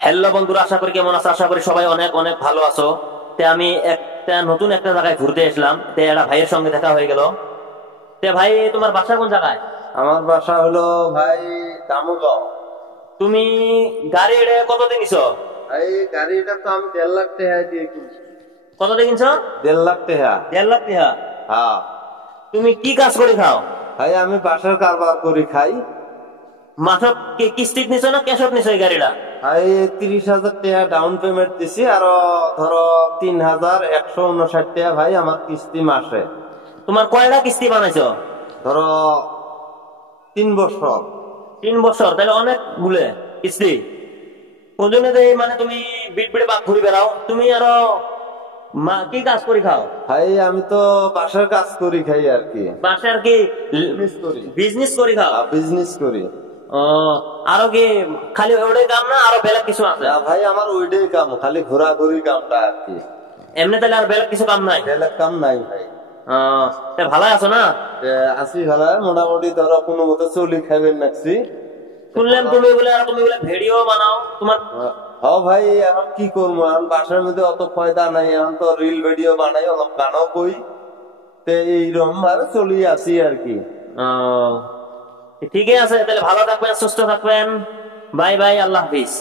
Hello বন্ধুরা, আশা করি কেমন আছো? আশা করি সবাই অনেক অনেক ভালো আছো। আমি নতুন একটা জায়গায় ঘুরতে এসলাম। একটা ভাইয়ের সঙ্গে দেখা হয়ে গেল। ভাই, তোমার বাসা কোন জায়গায়? আমার বাসা হলো ভাই দামোদর। তুমি গাড়ি এটা কত দিয়ে নিছো? ভাই গাড়িটা তো আমি 1.5 লাখ টাকা দিয়ে কিনছি। কত দিয়ে কিনছো? 1.5 লাখ টাকা। 1.5 লাখ টাকা? হ্যাঁ তুমি কি কাজ করে খাও? ভাই, আমি বাসার কারবার করি খাই। মাসক কিস্তিত নিছো না ক্যাশত নিছো এই গাড়িটা? ভাই 30,000 টাকা ডাউন পেমেন্ট দিছি, আরো ধরো 3,159 টাকা ভাই আমার কিস্তি মাসে। তোমার কয়টা কিস্তি বানাইছো? ধরো 3 বছর। 3 বছর? তাহলে অনেক গুলে কিস্তি। ওজনে মানে তুমি বিট বিটে বাপ ঘুরি বেড়াও তুমি আরো। কি কাজ করে খাও? ভাই আমি তো বাসার কাজ করি খাই আর কি। বাসার কি বিজনেস করি। বিজনেস করে খাও? বিজনেস করি। ও, আরো কি খালি ওটাই কাম না আরো বেলেগ কিছু আছে? না ভাই, আমার ওইটাই কাম, খালি ঘোরাঘুরি কামটা আর কি। এমনি তাহলে আর বেলেগ কিছু কাম নাই? বেলেগ কাম নাই ভাই। ভালো আছো না? আছি ভালো, মোটামুটি ধরো কোনো মতো চলি খাবেন নাকছি। শুনলাম তুমি বলে ভিডিও বানাও তোমার। ভাই এখন কি করবো, এখন বাসার মধ্যে অত ফয়দা নাই, এখন তো রিল ভিডিও বানাই, অলপ গানও কই। এইরকম ভাবে চলি আছি আর কি। ঠিকই আছে, তাহলে ভালো থাকবেন, সুস্থ থাকবেন। বাই বাই, আল্লাহ হাফিজ।